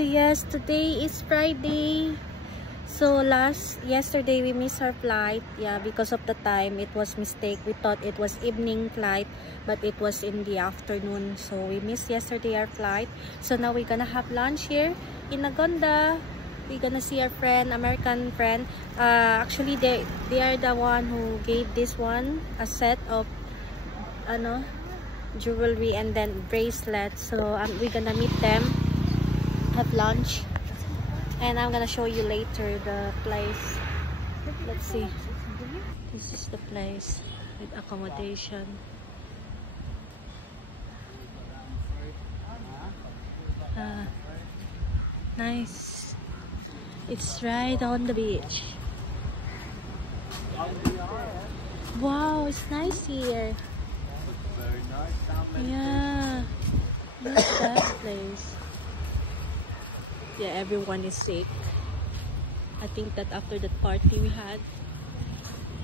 So yes, today is Friday. So yesterday we missed our flight. Yeah, because of the time, it was mistake. We thought it was evening flight, but it was in the afternoon. So we missed yesterday our flight. So now we're gonna have lunch here in Nagonda. We're gonna see our friend, American friend. Actually they are the one who gave this one a set of jewelry and then bracelets. So we're gonna meet them, have lunch, and I'm gonna show you later the place. Let's see. This is the place with accommodation. Nice. It's right on the beach. Wow, it's nice here. Yeah, look at that place. Yeah, everyone is sick. I think that after that party we had,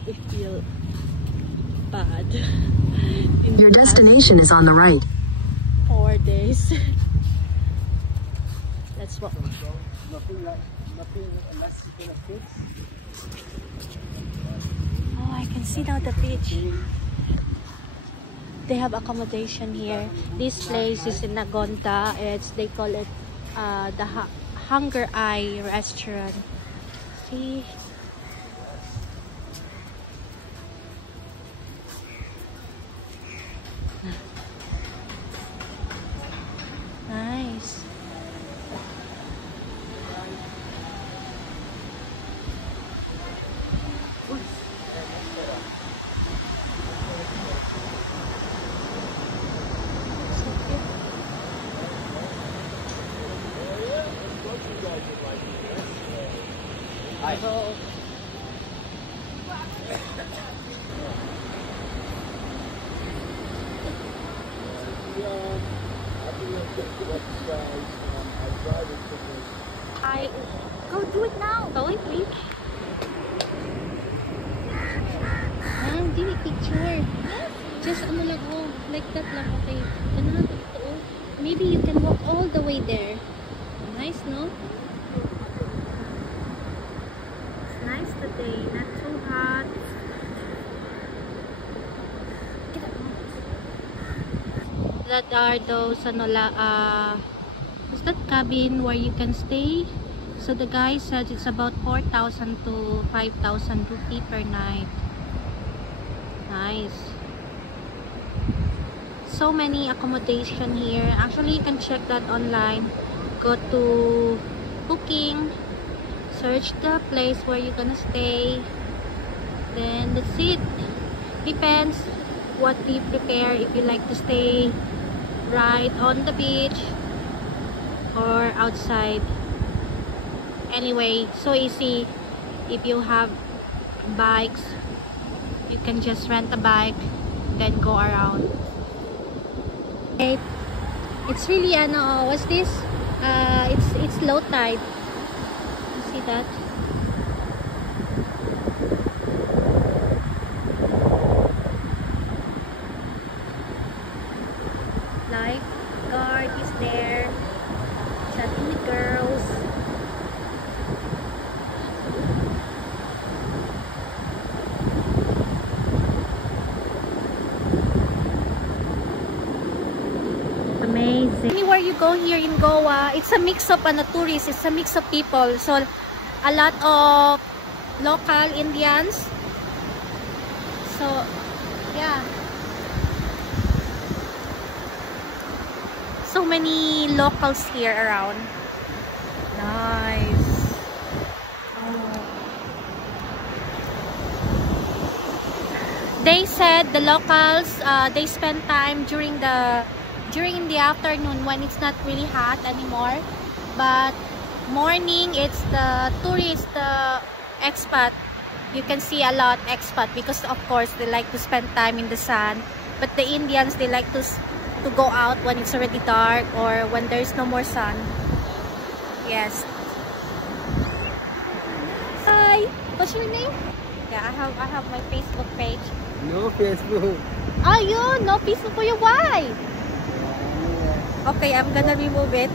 we feel bad. Your destination is on the right. 4 days. Let's walk. Oh, I can see now the beach. They have accommodation here. This place is in Nagonda. They call it the Hunger Eye restaurant. See? Nice. Go do it now. Go it, please. Dili picture. Just lang, like that lang. Okay. Maybe you can walk all the way there. Nice, no? It's nice today. Not too hot. That are those what's that cabin where you can stay? So the guy said it's about 4,000 to 5,000 rupee per night. Nice. So many accommodation here. Actually, you can check that online. Go to booking, search the place where you're gonna stay, then that's it. Depends what you prepare, if you like to stay right on the beach or outside. Anyway, so easy. If you have bikes, you can just rent a bike, then go around. Okay. It's really what's this? It's low tide. You see that? Lifeguard is there, chatting with girls. Amazing. Anywhere you go here in Goa, it's a mix of tourists. It's a mix of people. So a lot of local Indians. So yeah, so many locals here around. Nice. They said the locals they spend time during the afternoon when it's not really hot anymore, but morning it's the tourist, the expat. You can see a lot expat because of course they like to spend time in the sun, but the Indians, they like to go out when it's already dark or when there's no more sun. Yes. Hi, what's your name? Yeah, I have my Facebook page. No Facebook. Oh, you no Facebook for you? Why? Okay, I'm gonna remove it.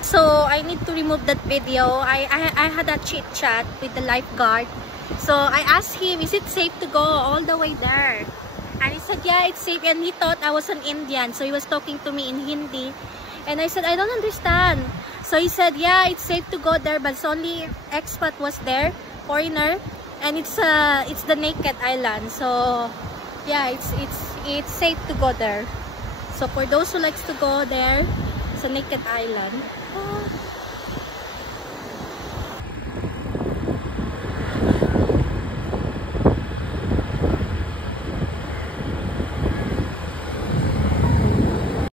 So I need to remove that video. I had a chit chat with the lifeguard. So I asked him, is it safe to go all the way there? And he said, yeah, it's safe. And he thought I was an Indian. So he was talking to me in Hindi. And I said, I don't understand. So he said, yeah, it's safe to go there. But it's only expat was there, foreigner. And it's the naked island. So yeah, it's safe to go there. So for those who likes to go there, it's a naked island. Oh.